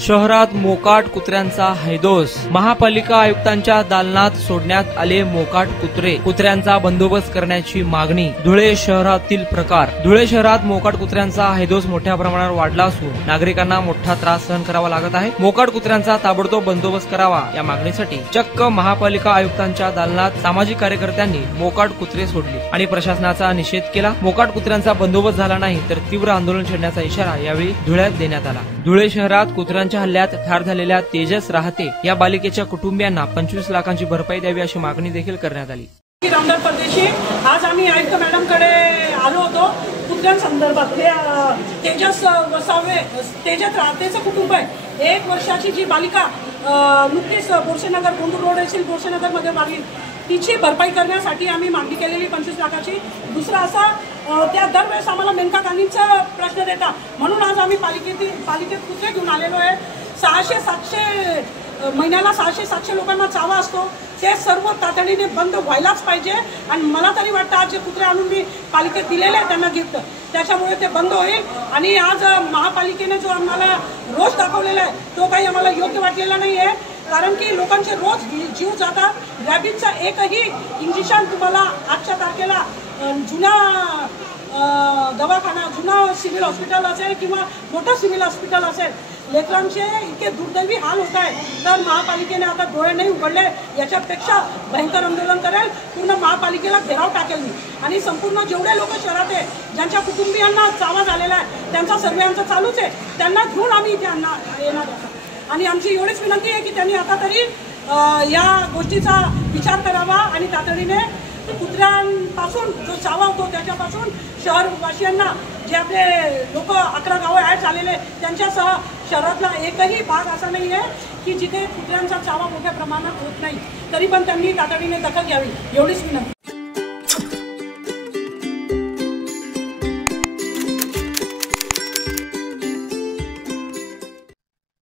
शहरात मोकाट कुत्र्यांचा हैदोस। महापालिका आयुक्तांच्या दालनात सोडण्यात आले मोकाट कुत्रे, कुत्र्यांचा बंदोबस्त करण्याची मागणी। धुळे शहरातील प्रकार। धुळे शहरात मोकाट कुत्र्यांचा हैदोस मोठ्या प्रमाणावर वाढला असून नागरिकांना मोठा त्रास सहन करावा लागत आहे। मोकाट कुत्र्यांचा ताबडतोब बंदोबस्त करावा या मागणीसाठी चक्क महापालिका आयुक्तांच्या दालनात सामाजिक कार्यकर्त्यांनी मोकाट कुत्रे सोडली आणि प्रशासनाचा निषेध केला। मोकाट कुत्र्यांचा बंदोबस्त झाला नाही तर तीव्र आंदोलन छेडण्याचा इशारा यावेळी धुळ्यात देण्यात आला। धुळे शहरात कुत्र्यांच्या हल्ल्यात ठार झालेल्या तेजस राहते या बालिकेच्या कुटुंबियांना 25 लाखांची भरपाई द्यावी अशी मागणी देखील करण्यात आली। रामदास परदेशी आज आम्ही आयुक्त मॅडमकडे आलो होतो कुत्र्यांसंदर्भात। तेजस वसावे, तेजस राहतेचं कुटुंब आहे। 1 वर्षाची जी बालिका नुकतीच बोरसेनगर गोंडूर रोड येथील बोरसेनगर मध्ये मारली, तिची भरपाई करण्यासाठी आम्ही मागणी केलेली 25 लाखाची। दुसरा असा त्या दरवेळेस आम्हाला मेनका गांधींचा प्रश्न देता, म्हणून आज आम्ही पालिकेत कुत्रे घेऊन आलेलो आहे। 600-700 महिन्याला 600-700 लोकांना चावा असतो, ते सर्व तातडीने बंद व्हायलाच पाहिजे। आणि मला तरी वाटतं आज जे कुत्रे आणून मी पालिकेत दिलेले आहे त्यांना गिफ्ट, त्याच्यामुळे ते बंद होईल। आणि आज महापालिकेने जो आम्हाला रोष दाखवलेला आहे तो काही आम्हाला योग्य वाटलेला नाही आहे, कारण की लोकांचे रोज जीव जातात। रॅबिजचा एकही इंजेक्शन तुम्हाला आजच्या तारखेला जुना दवाखाना, जुना सिव्हिल हॉस्पिटल असेल किंवा मोठं सिव्हिल हॉस्पिटल असेल, लेकरांचे इतके दुर्दैवी हाल होत आहे। तर महापालिकेने आता डोळे नाही उघडले याच्यापेक्षा भयंकर आंदोलन करेल, पूर्ण महापालिकेला घेराव टाकेल मी। आणि संपूर्ण जेवढे लोक शहरात आहे ज्यांच्या कुटुंबियांना चावा झालेला आहे त्यांचा सर्वे आमचा चालूच आहे, त्यांना घेऊन आम्ही इथे येणार आहोत। आणि आमची एवढीच विनंती आहे की त्यांनी आता तरी या गोष्टीचा विचार करावा आणि तातडीने कुत्र्यांपासून जो चावा होतो त्याच्यापासून शहरवासियांना, जे आपले लोक 11 गावं ॲड झालेले त्यांच्यासह शहरातला एकही भाग असा नाही आहे की जिथे कुत्र्यांचा चावा मोठ्या प्रमाणात होत नाही, तरी पण त्यांनी तातडीने दखल घ्यावी एवढीच विनंती।